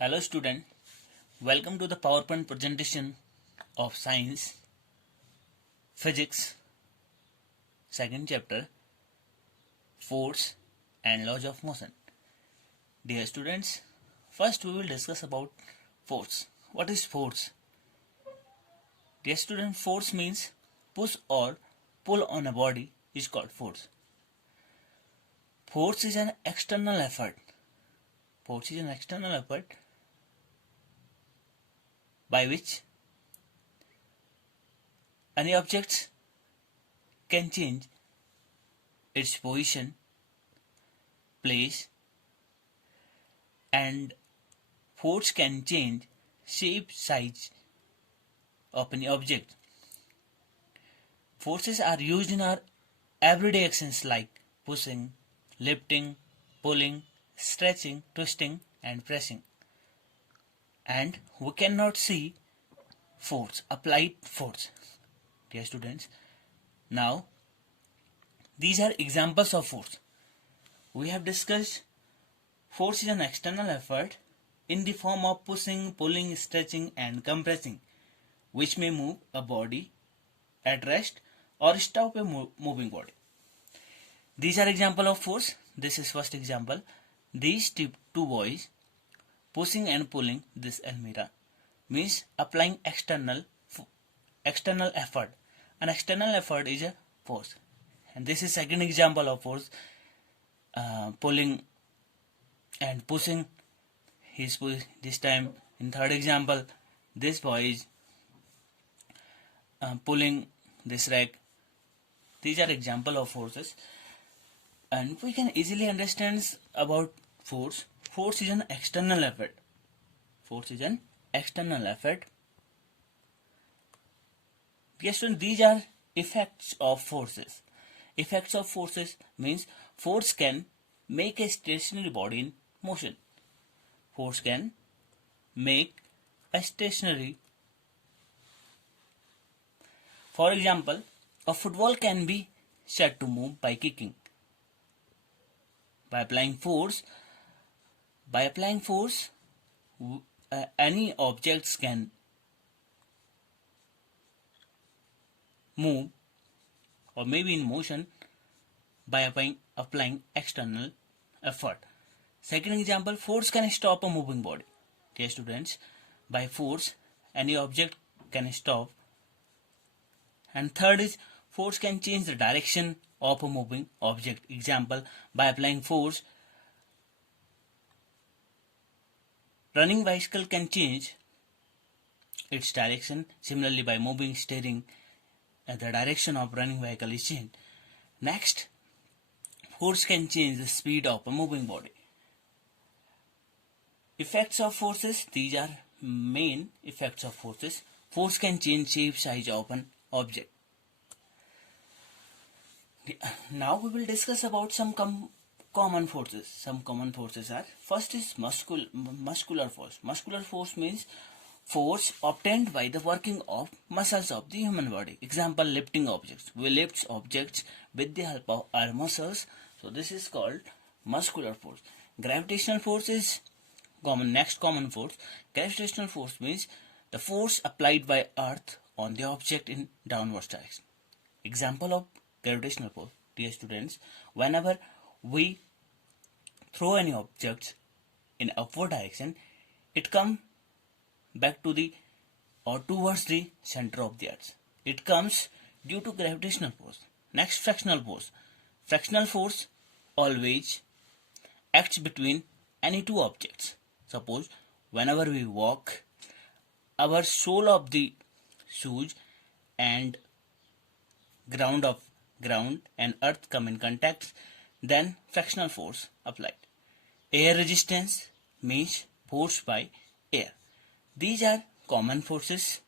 Hello student, welcome to the PowerPoint presentation of Science, Physics, second chapter, Force and Laws of Motion. Dear students, first we will discuss about force. What is force? Dear student, force means push or pull on a body is called force. Force is an external effort. Force is an external effort by which any object can change its position, place, and force can change shape, size of any object. Forces are used in our everyday actions like pushing, lifting, pulling, stretching, twisting, and pressing. And we cannot see force, applied force. Dear students, now these are examples of force. We have discussed force is an external effort in the form of pushing, pulling, stretching, and compressing, which may move a body at rest or stop a moving body. These are examples of force. This is first example. These two boys pushing and pulling this almirah means applying external effort. An external effort is a force. And this is second example of force. Pulling and pushing. This time in third example, this boy is pulling this rack. These are example of forces, and we can easily understand about force. Force is an external effort. Force is an external effort. Yes, and these are effects of forces. Effects of forces means force can make a stationary body in motion. Force can make a stationary. For example, a football can be said to move by kicking. By applying force, any objects can move or maybe in motion by applying external effort. Second example, force can stop a moving body. Dear students, by force, any object can stop. And third is, force can change the direction of a moving object. Example, by applying force, running bicycle can change its direction. Similarly, by moving steering, the direction of running vehicle is changed. Next, force can change the speed of a moving body. Effects of forces, these are main effects of forces. Force can change shape, size of an object. Now we will discuss about some common forces. Some common forces are, first is muscular force. Muscular force means force obtained by the working of muscles of the human body. Example, lifting objects. We lift objects with the help of our muscles. So this is called muscular force. Gravitational force is next common force. Gravitational force means the force applied by Earth on the object in downward direction. Example of gravitational force, dear students, whenever we throw any object in upward direction, it comes back to the or towards the center of the earth. It comes due to gravitational force. Next, frictional force. Frictional force always acts between any two objects. Suppose whenever we walk, our sole of the shoes and ground and earth come in contact, then frictional force applied. Air resistance means force by air. These are common forces.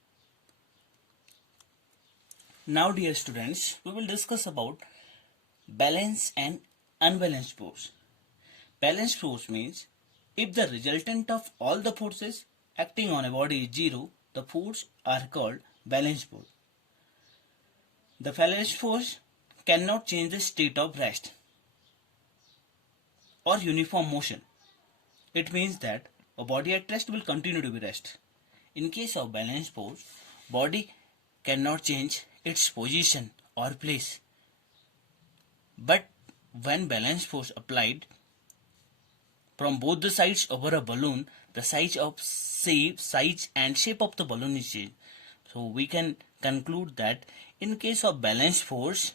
Now, dear students, we will discuss about balanced and unbalanced force. Balanced force means if the resultant of all the forces acting on a body is zero, the forces are called balanced force. The balanced force cannot change the state of rest or uniform motion. It means that a body at rest will continue to be rest. In case of balanced force, body cannot change its position or place. But when balanced force applied from both the sides over a balloon, the size and shape of the balloon is changed. So we can conclude that in case of balanced force,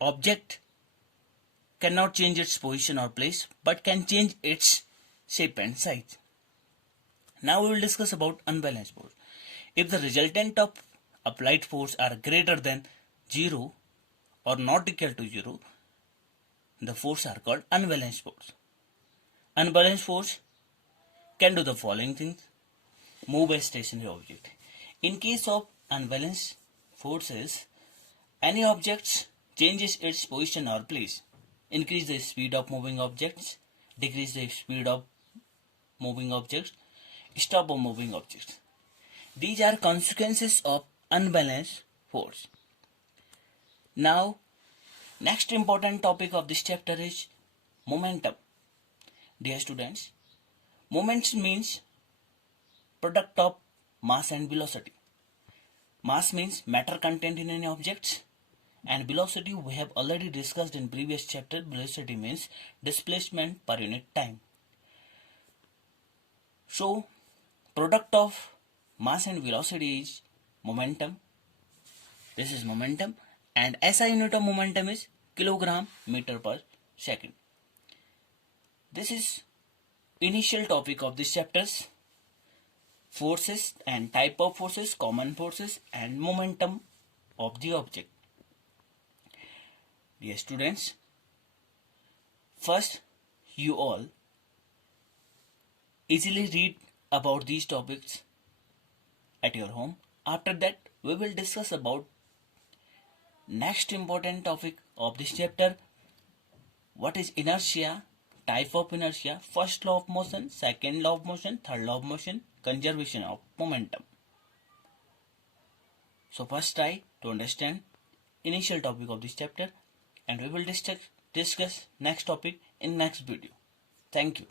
object cannot change its position or place but can change its shape and size. Now we will discuss about unbalanced force. If the resultant of applied force are greater than 0 or not equal to 0, the force are called unbalanced force. Unbalanced force can do the following things: move a stationary object. In case of unbalanced forces, any object changes its position or place. Increase the speed of moving objects, decrease the speed of moving objects, stop of moving objects. These are consequences of unbalanced force. Now, next important topic of this chapter is momentum. Dear students, moments means product of mass and velocity. Mass means matter content in any objects, and velocity we have already discussed in previous chapter. Velocity means displacement per unit time. So, product of mass and velocity is momentum. This is momentum, and SI unit of momentum is kilogram meter per second. This is initial topic of this chapters: forces and type of forces, common forces, and momentum of the object. Dear students, first you all easily read about these topics at your home. After that, we will discuss about next important topic of this chapter: what is inertia, type of inertia, first law of motion, second law of motion, third law of motion, conservation of momentum. So first try to understand initial topic of this chapter, and we will discuss next topic in next video. Thank you.